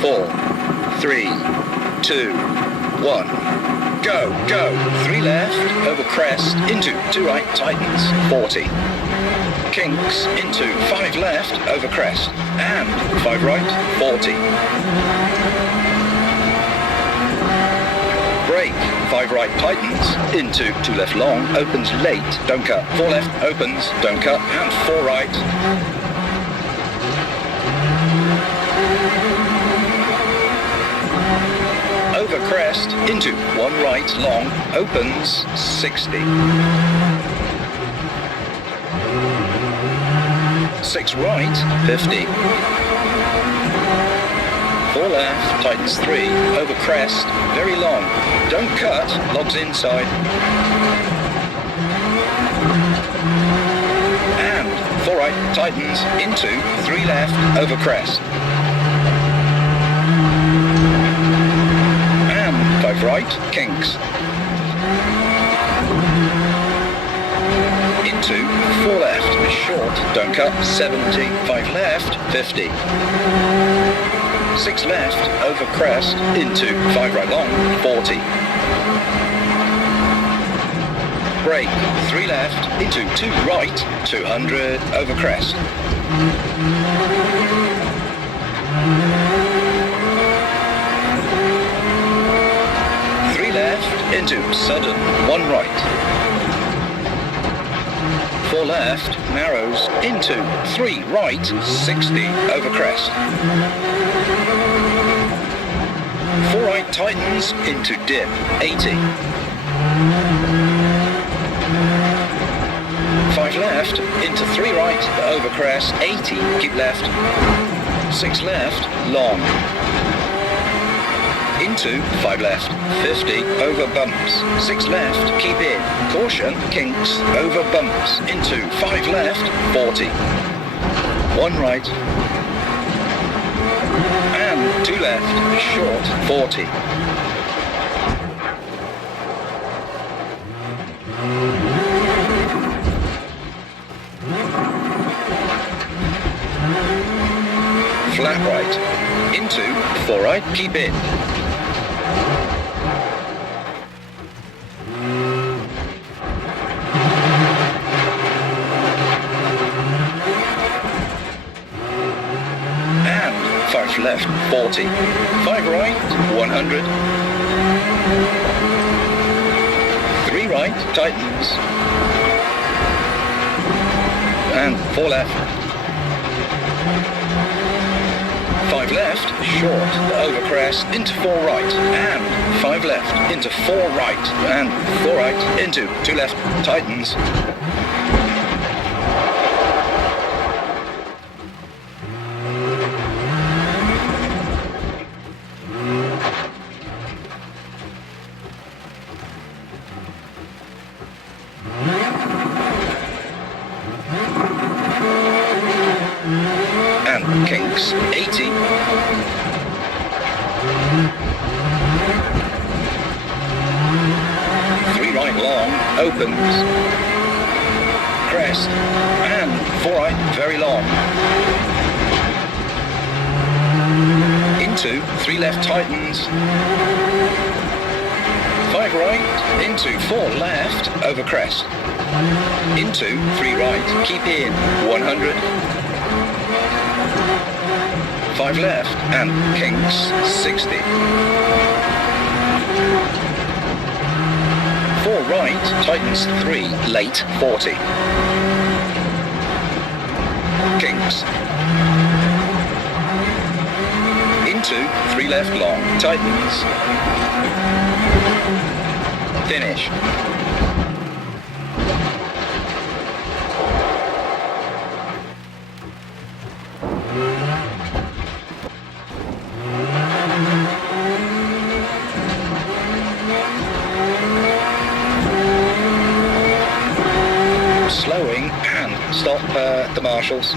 4, 3, 2, 1. Go, go. 3 left, over crest, into 2 right, tightens, 40. Kinks, into 5 left, over crest, and 5 right, 40. Brake, 5 right, tightens, into 2 left long, opens late, don't cut. 4 left, opens, don't cut, and 4 right. Over crest, into 1 right, long, opens, 60. 6 right, 50. 4 left, tightens 3, over crest, very long, don't cut, logs inside. And 4 right, tightens, into 3 left, over crest. And 5 right, kinks. Into 4 left, short, don't cut, 70, 5 left, 50. 6 left, over crest, into 5 right long, 40. Brake, 3 left, into 2 right, 200, over crest. 3 left, into sudden, 1 right. 4 left, narrows, into 3 right, 60, over crest. 4 right, tightens, into dip, 80. 5 left, into 3 right, over crest, 80, keep left. 6 left, long. Into 5 left, 50, over bumps. 6 left, keep in. Caution, kinks, over bumps. Into 5 left, 40. 1 right. And 2 left, short, 40. Flat right. Into 4 right, keep in. Left, 40. 5 right, 100. 3 right, tightens. And 4 left. 5 left, short, over crest, into 4 right. And 5 left, into 4 right. And 4 right, into 2 left, tightens. Kinks, 80. 3 right long, opens. Crest, and 4 right, very long. Into 3 left, tightens. 5 right, into 4 left, over crest. Into 3 right, keep in, 100. 5 left, and kinks, 60. 4 right, tightens 3, late, 40. Kinks. Into 3 left long, tightens. Finish. Slowing and stop the marshals.